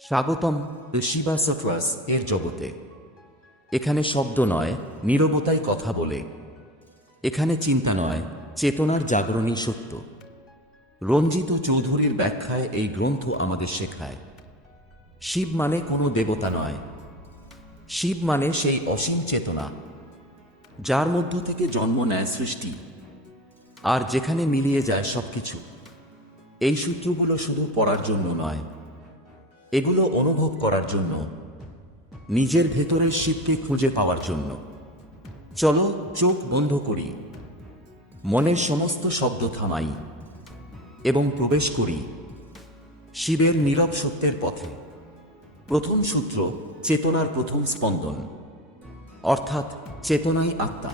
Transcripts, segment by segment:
স্বাগতম শিবা সফরাস এর জগতে। এখানে শব্দ নয়, নীরবতাই কথা বলে। এখানে চিন্তা নয়, চেতনার জাগরণই সত্য। রঞ্জিত চৌধুরীর ব্যাখ্যায় এই গ্রন্থ আমাদের শেখায়, শিব মানে কোনো দেবতা নয়। শিব মানে সেই অসীম চেতনা যার মধ্য থেকে জন্ম নেয় সৃষ্টি, আর যেখানে মিলিয়ে যায় সবকিছু। এই সূত্রগুলো শুধু পড়ার জন্য নয়, এগুলো অনুভব করার জন্য, নিজের ভেতরের শিবকে খুঁজে পাওয়ার জন্য। চলো চোখ বন্ধ করি, মনের সমস্ত শব্দ থামাই এবং প্রবেশ করি শিবের নীরব সত্যের পথে। প্রথম সূত্র, চেতনার প্রথম স্পন্দন, অর্থাৎ চেতনাই আত্মা।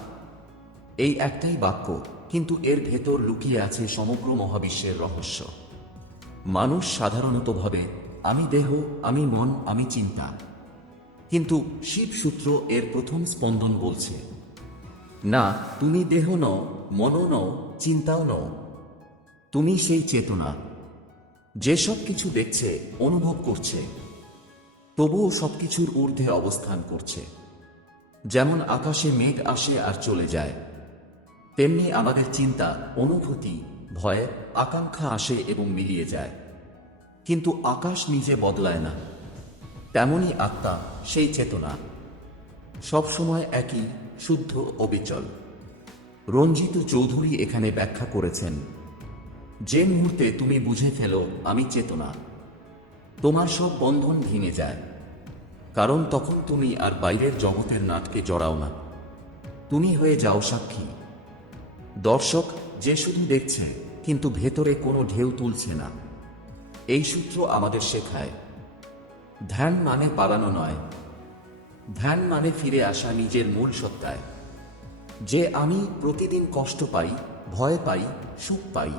এই একটাই বাক্য, কিন্তু এর ভেতর লুকিয়ে আছে সমগ্র মহাবিশ্বের রহস্য। মানুষ সাধারণত ভাবে আমি দেহ, আমি মন, আমি চিন্তা। কিন্তু শিব সূত্র এর প্রথম স্পন্দন বলছে, না, তুমি দেহ নও, মনও নও, চিন্তাও নও। তুমি সেই চেতনা যে সব কিছু দেখছে, অনুভব করছে, তবুও সবকিছুর ঊর্ধ্বে অবস্থান করছে। যেমন আকাশে মেঘ আসে আর চলে যায়, তেমনি আমাদের চিন্তা, অনুভূতি, ভয়, আকাঙ্ক্ষা আসে এবং মিলিয়ে যায়। কিন্তু আকাশ নিজে বদলায় না। তেমনি আত্মা, সেই চেতনা, সবসময় একই, শুদ্ধ, অবিচল। রঞ্জিত চৌধুরী এখানে ব্যাখ্যা করেছেন, যে মুহূর্তে তুমি বুঝে ফেলো আমি চেতনা, তোমার সব বন্ধন ভেঙে যায়। কারণ তখন তুমি আর বাইরের জগতের নাটকে জড়াও না, তুমি হয়ে যাও সাক্ষী, দর্শক, যে শুধু দেখছে কিন্তু ভেতরে কোনো ঢেউ তুলছে না। এই সূত্র আমাদের শেখায়, ধ্যান মানে পালানো নয়, ধ্যান মানে ফিরে আসা নিজের মূল সত্তায়। যে আমি প্রতিদিন কষ্ট পাই, ভয় পাই, সুখ পাই,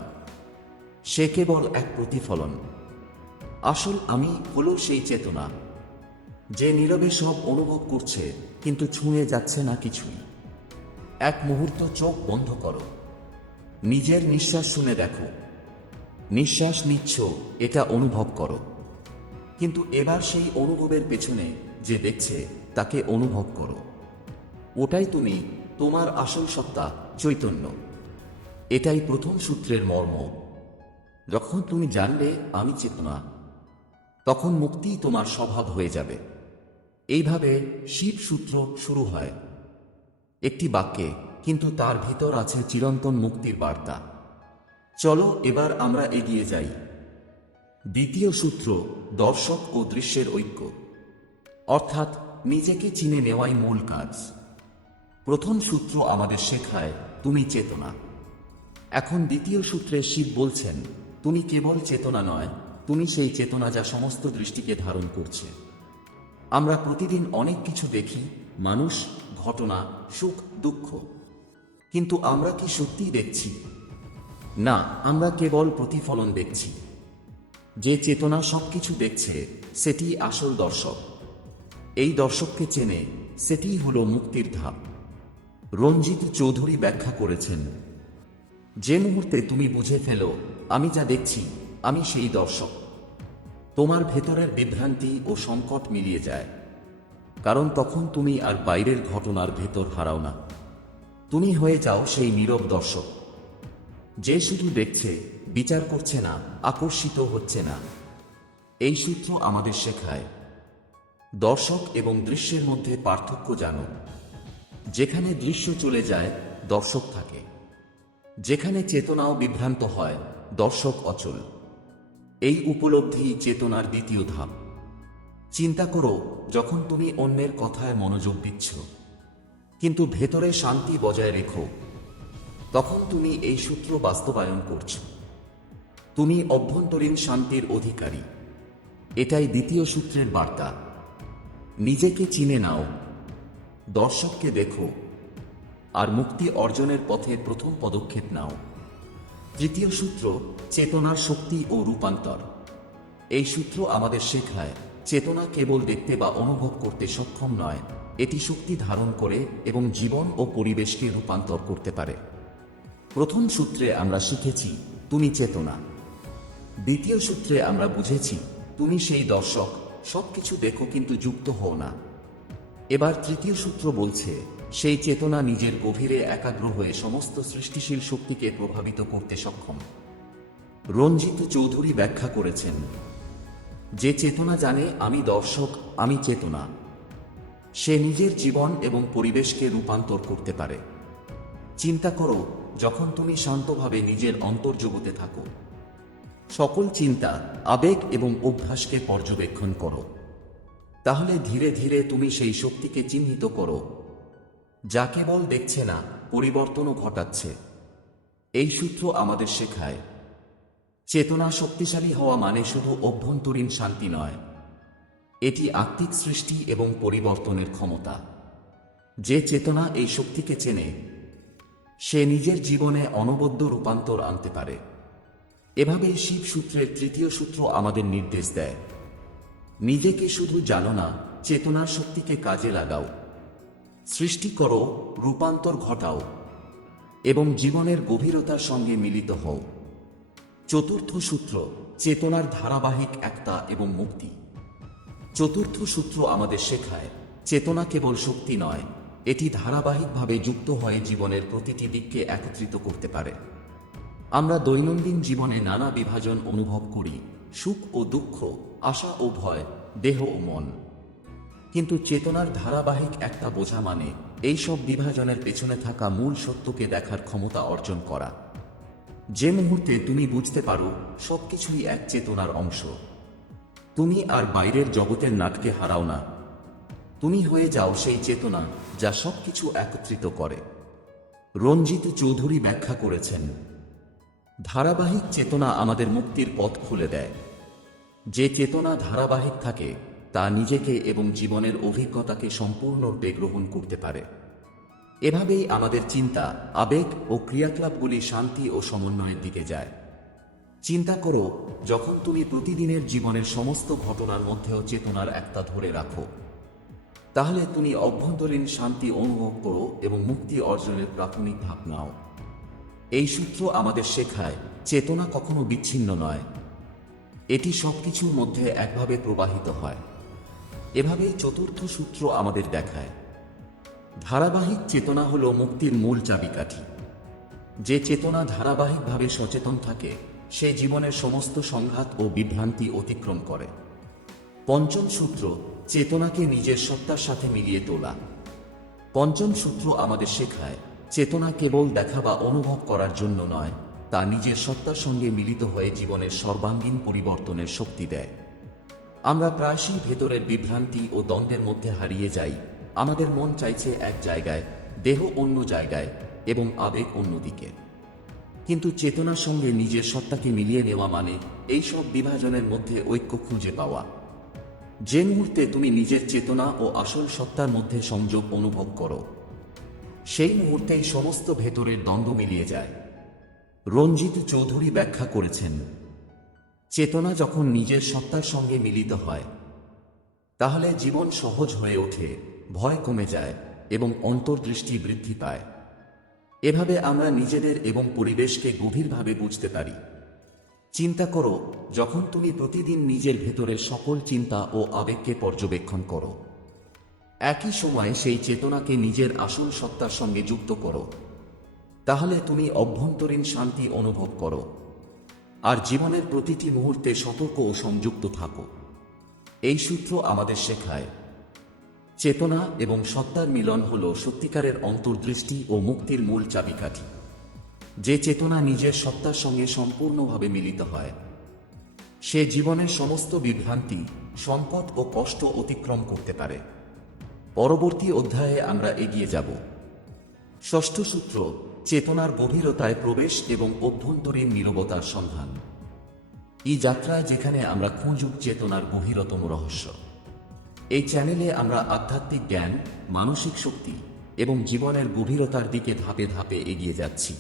সে কেবল এক প্রতিফলন। আসল আমি হলো সেই চেতনা যে নীরবে সব অনুভব করছে কিন্তু ছুঁয়ে যাচ্ছে না কিছুই। এক মুহূর্ত চোখ বন্ধ করো, নিজের নিঃশ্বাস শুনে দেখো। নিঃশ্বাস নিচ্ছ, এটা অনুভব করো, কিন্তু এবার সেই অনুভবের পেছনে যে দেখছে তাকে অনুভব করো। ওটাই তুমি, তোমার আসল সত্তা, চৈতন্য। এটাই প্রথম সূত্রের মর্ম। যখন তুমি জানবে আমি চেতনা, তখন মুক্তি তোমার স্বভাব হয়ে যাবে। এইভাবে শিব সূত্র শুরু হয় একটি বাক্যে, কিন্তু তার ভিতর আছে চিরন্তন মুক্তির বার্তা। চলো এবার আমরা এগিয়ে যাই। দ্বিতীয় সূত্র, দর্শক ও দৃশ্যের ঐক্য, অর্থাৎ নিজেকে চিনে নেওয়াই মূল কাজ। প্রথম সূত্র আমাদের শেখায় তুমি চেতনা। এখন দ্বিতীয় সূত্রে শিব বলছেন, তুমি কেবল চেতনা নয়, তুমি সেই চেতনা যা সমস্ত দৃষ্টিকে ধারণ করছে। আমরা প্রতিদিন অনেক কিছু দেখি, মানুষ, ঘটনা, সুখ, দুঃখ। কিন্তু আমরা কি সত্যিই দেখছি? না, আমরা কেবল প্রতিফলন দেখছি। যে চেতনা সবকিছু দেখছে, সেটি আসল দর্শক। এই দর্শককে চেনে, সেটিই হলো মুক্তির ধাপ। রঞ্জিত চৌধুরী ব্যাখ্যা করেছেন, যে মুহূর্তে তুমি বুঝে ফেলো আমি যা দেখছি আমি সেই দর্শক, তোমার ভেতরের বিভ্রান্তি ও সংকট মিলিয়ে যায়। কারণ তখন তুমি আর বাইরের ঘটনার ভেতর হারাও না, তুমি হয়ে যাও সেই নীরব দর্শক যে শুধু দেখছে, বিচার করছে না, আকর্ষিত হচ্ছে না। এই সূত্র আমাদের শেখায়, দর্শক এবং দৃশ্যের মধ্যে পার্থক্য জানো। যেখানে দৃশ্য চলে যায়, দর্শক থাকে। যেখানে চেতনাও বিভ্রান্ত হয়, দর্শক অচল। এই উপলব্ধি চেতনার দ্বিতীয় ধাপ। চিন্তা করো, যখন তুমি অন্যের কথায় মনোযোগ দিচ্ছ কিন্তু ভেতরে শান্তি বজায় রেখো, তখন তুমি এই সূত্র বাস্তবায়ন করছো। তুমি অভ্যন্তরীণ শান্তির অধিকারী। এটাই দ্বিতীয় সূত্রের বার্তা। নিজেকে চিনে নাও, দর্শককে দেখো, আর মুক্তি অর্জনের পথে প্রথম পদক্ষেপ নাও। তৃতীয় সূত্র, চেতনার শক্তি ও রূপান্তর। এই সূত্র আমাদের শেখায়, চেতনা কেবল দেখতে বা অনুভব করতে সক্ষম নয়, এটি শক্তি ধারণ করে এবং জীবন ও পরিবেশকে রূপান্তর করতে পারে। প্রথম সূত্রে আমরা শিখেছি তুমি চেতনা। দ্বিতীয় সূত্রে আমরা বুঝেছি তুমি সেই দর্শক, সবকিছু দেখো কিন্তু যুক্ত হও না। এবার তৃতীয় সূত্র বলছে, সেই চেতনা নিজের গভীরে একাগ্র হয়ে সমস্ত সৃষ্টিশীল শক্তিকে প্রভাবিত করতে সক্ষম। রঞ্জিত চৌধুরী ব্যাখ্যা করেছেন, যে চেতনা জানে আমি দর্শক, আমি চেতনা, সে নিজের জীবন এবং পরিবেশকে রূপান্তর করতে পারে। চিন্তা করো, যখন তুমি শান্তভাবে নিজের অন্তর্জগতে থাকো, সকল চিন্তা, আবেগ এবং অভ্যাসকে পর্যবেক্ষণ করো, তাহলে ধীরে ধীরে তুমি সেই শক্তিকে চিহ্নিত করো, যা কেবল দেখছে না, পরিবর্তনও ঘটাচ্ছে। এই সূত্র আমাদের শেখায়, চেতনা শক্তিশালী হওয়া মানে শুধু অভ্যন্তরীণ শান্তি নয়, এটি আত্মিক সৃষ্টি এবং পরিবর্তনের ক্ষমতা। যে চেতনা এই শক্তিকে চেনে, সে নিজের জীবনে অনবদ্য রূপান্তর আনতে পারে। এভাবেই শিব সূত্রের তৃতীয় সূত্র আমাদের নির্দেশ দেয়, নিজেকে শুধু জানো না, চেতনার শক্তিকে কাজে লাগাও, সৃষ্টি করো, রূপান্তর ঘটাও এবং জীবনের গভীরতার সঙ্গে মিলিত হও। চতুর্থ সূত্র, চেতনার ধারাবাহিক একতা এবং মুক্তি। চতুর্থ সূত্র আমাদের শেখায়, চেতনা কেবল শক্তি নয়, এটি ধারাবাহিকভাবে যুক্ত হয়ে জীবনের প্রতিটি দিককে একত্রিত করতে পারে। আমরা দৈনন্দিন জীবনে নানা বিভাজন অনুভব করি, সুখ ও দুঃখ, আশা ও ভয়, দেহ ও মন। কিন্তু চেতনার ধারাবাহিক একটা বোঝা মানে এই সব বিভাজনের পেছনে থাকা মূল সত্যকে দেখার ক্ষমতা অর্জন করা। যে মুহূর্তে তুমি বুঝতে পারো সবকিছুই এক চেতনার অংশ, তুমি আর বাইরের জগতের নাটকে হারাও না, তুমি হয়ে যাও সেই চেতনা যা সবকিছু একত্রিত করে। রঞ্জিত চৌধুরী ব্যাখ্যা করেছেন, ধারাবাহিক চেতনা আমাদের মুক্তির পথ খুলে দেয়। যে চেতনা ধারাবাহিক থাকে তা নিজেকে এবং জীবনের অভিজ্ঞতাকে সম্পূর্ণরূপে গ্রহণ করতে পারে। এভাবেই আমাদের চিন্তা, আবেগ ও ক্রিয়াকলাপগুলি শান্তি ও সমন্বয়ের দিকে যায়। চিন্তা করো, যখন তুমি প্রতিদিনের জীবনের সমস্ত ঘটনার মধ্যেও চেতনার একটা ধরে রাখো, তাহলে তুমি অভ্যন্তরীণ শান্তি অনুভব করো এবং মুক্তি অর্জনের প্রাথমিক ধাপ নাও। এই সূত্র আমাদের শেখায়, চেতনা কখনো বিচ্ছিন্ন নয়, এটি সবকিছুর মধ্যে একভাবে প্রবাহিত হয়। এভাবেই চতুর্থ সূত্র আমাদের দেখায়, ধারাবাহিক চেতনা হল মুক্তির মূল চাবিকাঠি। যে চেতনা ধারাবাহিকভাবে সচেতন থাকে, সে জীবনের সমস্ত সংঘাত ও বিভ্রান্তি অতিক্রম করে। পঞ্চম সূত্র, চেতনাকে নিজের সত্তার সাথে মিলিয়ে তোলা। পঞ্চম সূত্র আমাদের শেখায়, চেতনা কেবল দেখা বা অনুভব করার জন্য নয়, তা নিজের সত্তার সঙ্গে মিলিত হয়ে জীবনের সর্বাঙ্গীন পরিবর্তনের শক্তি দেয়। আমরা প্রায়শই ভেতরের বিভ্রান্তি ও দ্বন্দ্বের মধ্যে হারিয়ে যাই। আমাদের মন চাইছে এক জায়গায়, দেহ অন্য জায়গায় এবং আবেগ অন্যদিকে। কিন্তু চেতনার সঙ্গে নিজের সত্তাকে মিলিয়ে নেওয়া মানে এই সব বিভাজনের মধ্যে ঐক্য খুঁজে পাওয়া। যে মুহূর্তে তুমি নিজের চেতনা ও আসল সত্তার মধ্যে সংযোগ অনুভব করো, সেই মুহূর্তেই সমস্ত ভেতরের দ্বন্দ্ব মিলিয়ে যায়। রঞ্জিত চৌধুরী ব্যাখ্যা করেছেন, চেতনা যখন নিজের সত্তার সঙ্গে মিলিত হয়, তাহলে জীবন সহজ হয়ে ওঠে, ভয় কমে যায় এবং অন্তর্দৃষ্টি বৃদ্ধি পায়। এভাবে আমরা নিজেদের এবং পরিবেশকে গভীরভাবে বুঝতে পারি। চিন্তা করো, যখন তুমি প্রতিদিন নিজের ভেতরের সকল চিন্তা ও আবেগকে পর্যবেক্ষণ করো, একই সময়ে সেই চেতনাকে নিজের আসল সত্তার সঙ্গে যুক্ত করো, তাহলে তুমি অভ্যন্তরীণ শান্তি অনুভব করো আর জীবনের প্রতিটি মুহূর্তে সতর্ক ও সংযুক্ত থাকো। এই সূত্র আমাদের শেখায়, চেতনা এবং সত্তার মিলন হল সত্যিকারের অন্তর্দৃষ্টি ও মুক্তির মূল চাবিকাঠি। যে চেতনা নিজের সত্তার সঙ্গে সম্পূর্ণভাবে মিলিত হয়, সে জীবনের সমস্ত বিভ্রান্তি, সংকট ও কষ্ট অতিক্রম করতে পারে। পরবর্তী অধ্যায়ে আমরা এগিয়ে যাব। ষষ্ঠ সূত্র, চেতনার গভীরতায় প্রবেশ এবং অভ্যন্তরীণ নীরবতার সন্ধান। এই যাত্রায় যেখানে আমরা খুঁজব চেতনার গভীরতম রহস্য। এই চ্যানেলে আমরা আধ্যাত্মিক জ্ঞান, মানসিক শক্তি এবং জীবনের গভীরতার দিকে ধাপে ধাপে এগিয়ে যাচ্ছি।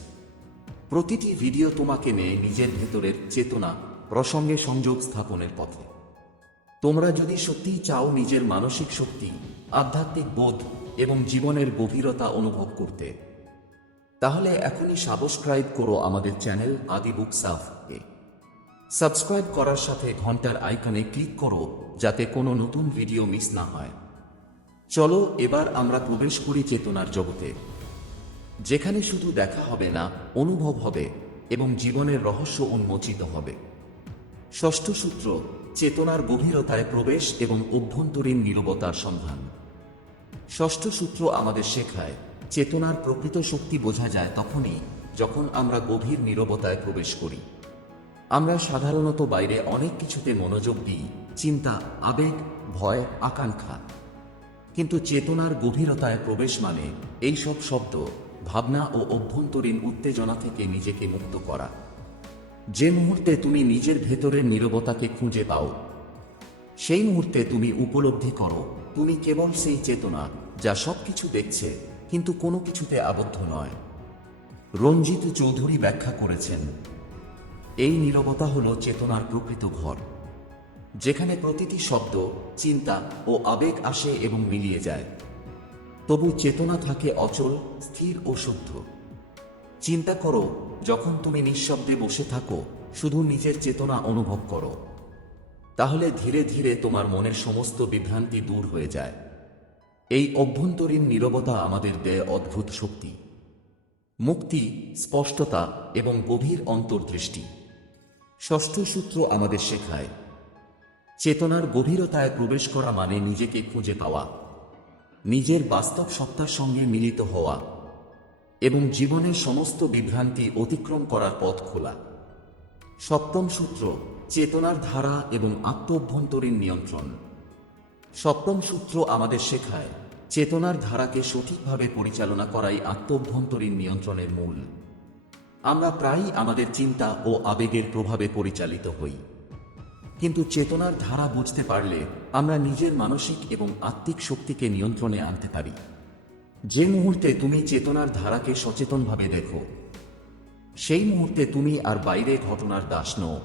প্রতিটি ভিডিও তোমাকে নিয়ে নিজের ভেতরের চেতনা প্রসঙ্গে সংযোগ স্থাপনের পথে। তোমরা যদি সত্যিই চাও নিজের মানসিক শক্তি, আধ্যাত্মিক বোধ এবং জীবনের গভীরতা অনুভব করতে, তাহলে এখনই সাবস্ক্রাইব করো আমাদের চ্যানেল আদি বুকস অফ এ। সাবস্ক্রাইব করার সাথে ঘন্টার আইকনে ক্লিক করো যাতে কোনো নতুন ভিডিও মিস না হয়। চলো এবার আমরা প্রবেশ করি চেতনার জগতে, যেখানে শুধু দেখা হবে না, অনুভব হবে এবং জীবনের রহস্য উন্মোচিত হবে। ষষ্ঠ সূত্র, চেতনার গভীরতায় প্রবেশ এবং অভ্যন্তরীণ নীরবতার সন্ধান। ষষ্ঠ সূত্র আমাদের শেখায় চেতনার প্রকৃত শক্তি বোঝা যায় তখনই যখন আমরা গভীর নীরবতায় প্রবেশ করি। আমরা সাধারণত বাইরে অনেক কিছুতে মনোযোগ দিই, চিন্তা, আবেগ, ভয়, আকাঙ্ক্ষা। কিন্তু চেতনার গভীরতায় প্রবেশ মানে এই সব শব্দ, ভাবনা ও অভ্যন্তরীণ উত্তেজনা থেকে নিজেকে মুক্ত করা। যে মুহূর্তে তুমি নিজের ভেতরের নীরবতাকে খুঁজে পাও, সেই মুহূর্তে তুমি উপলব্ধি করো তুমি কেবল সেই চেতনা যা সবকিছু দেখছে কিন্তু কোনো কিছুতে আবদ্ধ নয়। রঞ্জিত চৌধুরী ব্যাখ্যা করেছেন, এই নীরবতা হল চেতনার প্রকৃত ঘর, যেখানে প্রতিটি শব্দ, চিন্তা ও আবেগ আসে এবং মিলিয়ে যায়। তবু চেতনা থাকে অচল, স্থির ও শুদ্ধ। চিন্তা করো, যখন তুমি নিঃশব্দে বসে থাকো, শুধু নিজের চেতনা অনুভব করো, তাহলে ধীরে ধীরে তোমার মনের সমস্ত বিভ্রান্তি দূর হয়ে যায়। এই অভ্যন্তরীণ নীরবতা আমাদের দেয় অদ্ভুত শক্তি, মুক্তি, স্পষ্টতা এবং গভীর অন্তর্দৃষ্টি। ষষ্ঠ সূত্র আমাদের শেখায় চেতনার গভীরতায় প্রবেশ করা মানে নিজেকে খুঁজে পাওয়া, নিজের বাস্তব সত্তার সঙ্গে মিলিত হওয়া এবং জীবনের সমস্ত বিভ্রান্তি অতিক্রম করার পথ খোলা। সপ্তম সূত্র, চেতনার ধারা এবং আত্ম-অভ্যন্তরীণ নিয়ন্ত্রণ। সপ্তম সূত্র আমাদের শেখায় চেতনার ধারাকে সঠিকভাবে পরিচালনা করাই আত্ম-অভ্যন্তরীণ নিয়ন্ত্রণের মূল। আমরা প্রায়ই আমাদের চিন্তা ও আবেগের প্রভাবে পরিচালিত হই, কিন্তু চেতনার ধারা বুঝতে পারলে আমরা নিজের মানসিক এবং আত্মিক শক্তিকে নিয়ন্ত্রণে আনতে পারি। যে মুহূর্তে তুমি চেতনার ধারাকে সচেতনভাবে দেখো, সেই মুহূর্তে তুমি আর বাইরে ঘটনার দাস নও।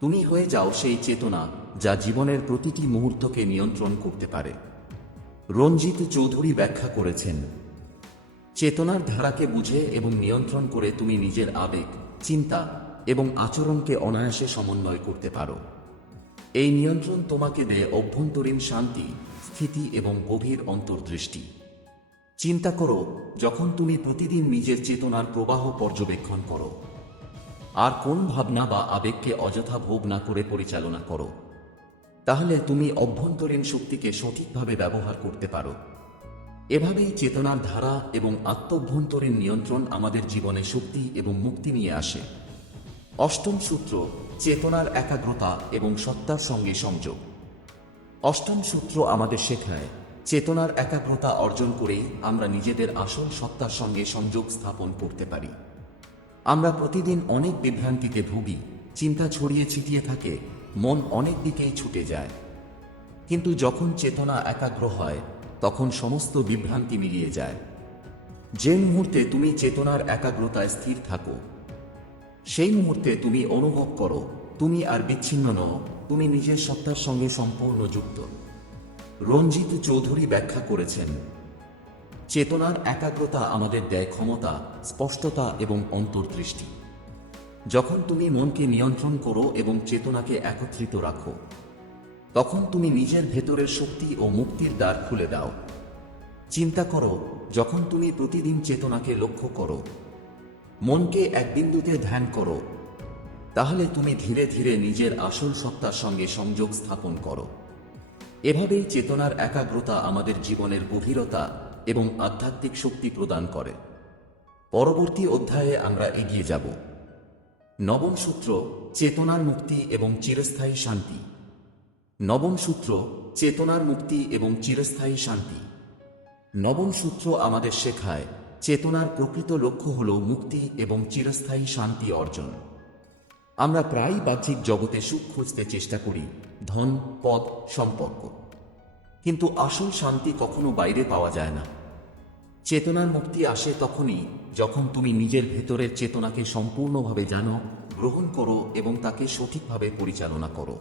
তুমি হয়ে যাও সেই চেতনা যা জীবনের প্রতিটি মুহূর্তকে নিয়ন্ত্রণ করতে পারে। রঞ্জিত চৌধুরী ব্যাখ্যা করেছেন, চেতনার ধারাকে বুঝে এবং নিয়ন্ত্রণ করে তুমি নিজের আবেগ, চিন্তা এবং আচরণকে অনায়াসে সমন্বয় করতে পারো। এই নিয়ন্ত্রণ তোমাকে দেয় অভ্যন্তরীণ শান্তি, স্থিতি এবং গভীর অন্তর্দৃষ্টি। চিন্তা করো, যখন তুমি প্রতিদিন নিজের চেতনার প্রবাহ পর্যবেক্ষণ করো, আর কোন ভাবনা বা আবেগকে অযথা ভোগ না করে পরিচালনা করো, তাহলে তুমি অভ্যন্তরীণ শক্তিকে সঠিকভাবে ব্যবহার করতে পারো। এভাবেই চেতনার ধারা এবং আত্ম-অভ্যন্তরীণ নিয়ন্ত্রণ আমাদের জীবনে শক্তি এবং মুক্তি নিয়ে আসে। অষ্টম সূত্র, চেতনার একাগ্রতা এবং সত্তার সঙ্গে সংযোগ। অষ্টম সূত্র আমাদের শেখায় চেতনার একাগ্রতা অর্জন করেই আমরা নিজেদের আসল সত্তার সঙ্গে সংযোগ স্থাপন করতে পারি। আমরা প্রতিদিন অনেক বিভ্রান্তিতে ভুগি, চিন্তা ছড়িয়ে ছিটিয়ে থাকে, মন অনেক দিকেই ছুটে যায়। কিন্তু যখন চেতনা একাগ্র হয়, তখন সমস্ত বিভ্রান্তি মিলিয়ে যায়। যে মুহূর্তে তুমি চেতনার একাগ্রতায় স্থির থাকো, সেই মুহূর্তে তুমি অনুভব করো তুমি আর বিচ্ছিন্ন নও, তুমি নিজের সত্তার সঙ্গে সম্পূর্ণ যুক্ত। রঞ্জিত চৌধুরী ব্যাখ্যা করেছেন, চেতনার একাগ্রতা আমাদের দেয় ক্ষমতা, স্পষ্টতা এবং অন্তর্দৃষ্টি। যখন তুমি মনকে নিয়ন্ত্রণ করো এবং চেতনাকে একত্রিত রাখো, তখন তুমি নিজের ভেতরের শক্তি ও মুক্তির দ্বার খুলে দাও। চিন্তা করো, যখন তুমি প্রতিদিন চেতনাকে লক্ষ্য করো, মনকে এক বিন্দুতে ধ্যান করো, তাহলে তুমি ধীরে ধীরে নিজের আসল সত্তার সঙ্গে সংযোগ স্থাপন করো। এভাবেই চেতনার একাগ্রতা আমাদের জীবনের গভীরতা এবং আধ্যাত্মিক শক্তি প্রদান করে। পরবর্তী অধ্যায়ে আমরা এগিয়ে যাব। নবম সূত্র, চেতনার মুক্তি এবং চিরস্থায়ী শান্তি। নবম সূত্র, চেতনার মুক্তি এবং চিরস্থায়ী শান্তি। নবম সূত্র আমাদের শেখায় চেতনার প্রকৃত লক্ষ্য হল মুক্তি এবং চিরস্থায়ী শান্তি অর্জন। আমরা প্রায়ই বাহ্যিক জগতে সুখ খুঁজতে চেষ্টা করি, ধন, পদ, সম্পর্ক, কিন্তু আসল শান্তি কখনো বাইরে পাওয়া যায় না। চেতনার মুক্তি আসে তখনই যখন তুমি নিজের ভেতরের চেতনাকে সম্পূর্ণভাবে জানো, গ্রহণ করো এবং তাকে সঠিকভাবে পরিচালনা করো।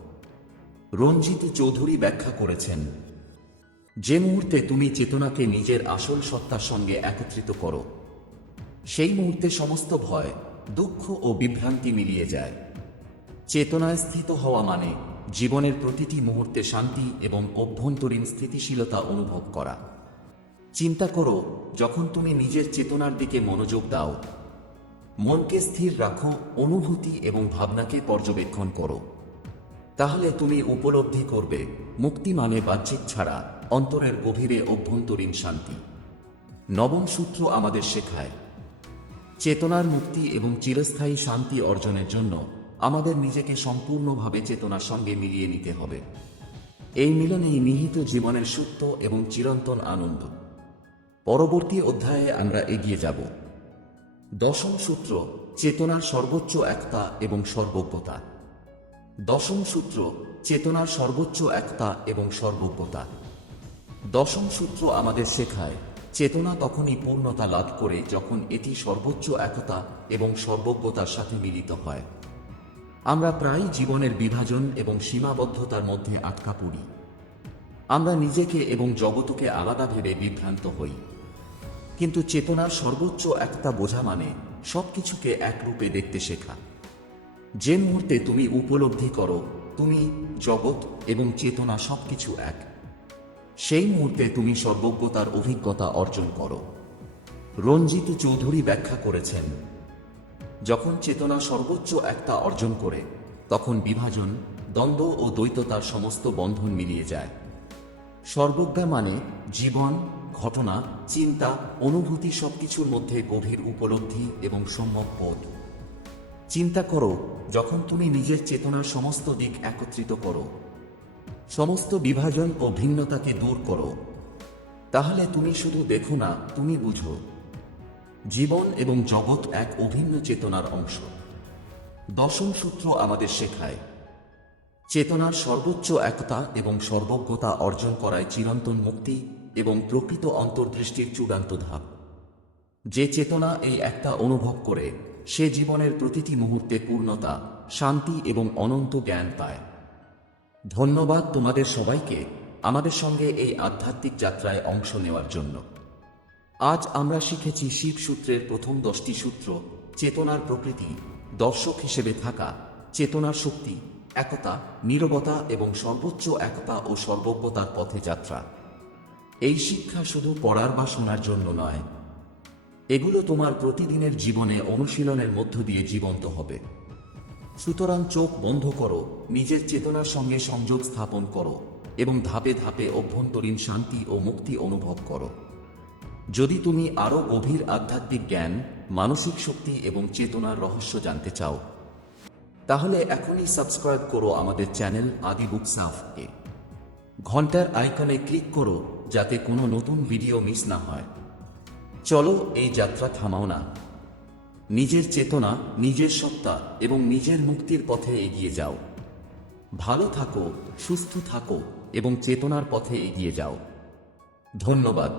রঞ্জিত চৌধুরী ব্যাখ্যা করেছেন, যে মুহূর্তে তুমি চেতনাকে নিজের আসল সত্তার সঙ্গে একত্রিত করো, সেই মুহূর্তে সমস্ত ভয়, দুঃখ ও বিভ্রান্তি মিলিয়ে যায়। চেতনায় স্থিত হওয়া মানে জীবনের প্রতিটি মুহূর্তে শান্তি এবং অভ্যন্তরীণ স্থিতিশীলতা অনুভব করা। চিন্তা করো, যখন তুমি নিজের চেতনার দিকে মনোযোগ দাও, মনকে স্থির রাখো, অনুভূতি এবং ভাবনাকে পর্যবেক্ষণ করো, তাহলে তুমি উপলব্ধি করবে মুক্তি মানে বাহ্যিক ছাড়া অন্তরের গভীরে অভ্যন্তরীণ শান্তি। নবম সূত্র আমাদের শেখায়, চেতনার মুক্তি এবং চিরস্থায়ী শান্তি অর্জনের জন্য আমাদের নিজেকে সম্পূর্ণভাবে চেতনার সঙ্গে মিলিয়ে নিতে হবে। এই মিলনেই নিহিত জীবনের সত্য এবং চিরন্তন আনন্দ। পরবর্তী অধ্যায়ে আমরা এগিয়ে যাব। দশম সূত্র, চেতনার সর্বোচ্চ একতা এবং সর্বজ্ঞতা। দশম সূত্র, চেতনার সর্বোচ্চ একতা এবং সর্বজ্ঞতা। দশম সূত্র আমাদের শেখায়, চেতনা তখনই পূর্ণতা লাভ করে যখন এটি সর্বোচ্চ একতা এবং সর্বজ্ঞতার সাথে মিলিত হয়। আমরা প্রায়ই জীবনের বিভাজন এবং সীমাবদ্ধতার মধ্যে আটকা পড়ি। আমরা নিজেকে এবং জগৎকে আলাদা ভেবে বিভ্রান্ত হই। কিন্তু চেতনার সর্বোচ্চ একতা বোঝা মানে সবকিছুকে একরূপে দেখতে শেখা। যে মুহূর্তে তুমি উপলব্ধি করো তুমি, জগৎ এবং চেতনা সবকিছু এক, সেই মুহূর্তে তুমি সর্বজ্ঞতার অভিজ্ঞতা অর্জন করো। রঞ্জিত চৌধুরী ব্যাখ্যা করেছেন, যখন চেতনা সর্বোচ্চ একতা অর্জন করে তখন বিভাজন, দ্বন্দ্ব ও দ্বৈততার সমস্ত বন্ধন মিলিয়ে যায়। সর্বজ্ঞা মানে জীবন, ঘটনা, চিন্তা, অনুভূতি সবকিছুর মধ্যে গভীর উপলব্ধি এবং সম্যক বোধ। চিন্তা করো, যখন তুমি নিজের চেতনার সমস্ত দিক একত্রিত করো, সমস্ত বিভাজন ও ভিন্নতাকে দূর করো, তাহলে তুমি শুধু দেখো না, তুমি বুঝো। জীবন এবং জগৎ এক অভিন্ন চেতনার অংশ। দশম সূত্র আমাদের শেখায়, চেতনার সর্বোচ্চ একতা এবং সর্বজ্ঞতা অর্জন করায় চিরন্তন মুক্তি এবং প্রকৃত অন্তর্দৃষ্টির চূড়ান্ত ধাপ। যে চেতনা এই একতা অনুভব করে সে জীবনের প্রতিটি মুহূর্তে পূর্ণতা, শান্তি এবং অনন্ত জ্ঞান পায়। ধন্যবাদ তোমাদের সবাইকে আমাদের সঙ্গে এই আধ্যাত্মিক যাত্রায় অংশ নেওয়ার জন্য। আজ আমরা শিখেছি শিব সূত্রের প্রথম 10টি সূত্র, চেতনার প্রকৃতি, দর্শক হিসেবে থাকা, চেতনার শক্তি, একতা, নীরবতা এবং সর্বোচ্চ একতা ও সর্বজ্ঞতার পথে যাত্রা। এই শিক্ষা শুধু পড়ার বা শোনার জন্য নয়, এগুলো তোমার প্রতিদিনের জীবনে অনুশীলনের মধ্য দিয়ে জীবন্ত হবে। সুতরাং চোখ বন্ধ করো, নিজের চেতনার সঙ্গে সংযোগ স্থাপন করো এবং ধাপে ধাপে অভ্যন্তরীণ শান্তি ও মুক্তি অনুভব করো। যদি তুমি আরও গভীর আধ্যাত্মিক জ্ঞান, মানসিক শক্তি এবং চেতনার রহস্য জানতে চাও, তাহলে এখনই সাবস্ক্রাইব করো আমাদের চ্যানেল আদি বুকসাফকে। ঘন্টার আইকনে ক্লিক করো যাতে কোনো নতুন ভিডিও মিস না হয়। চলো এই যাত্রা থামাও না। নিজের চেতনা, নিজের সত্তা এবং নিজের মুক্তির পথে এগিয়ে যাও। ভালো থাকো, সুস্থ থাকো এবং চেতনার পথে এগিয়ে যাও। ধন্যবাদ।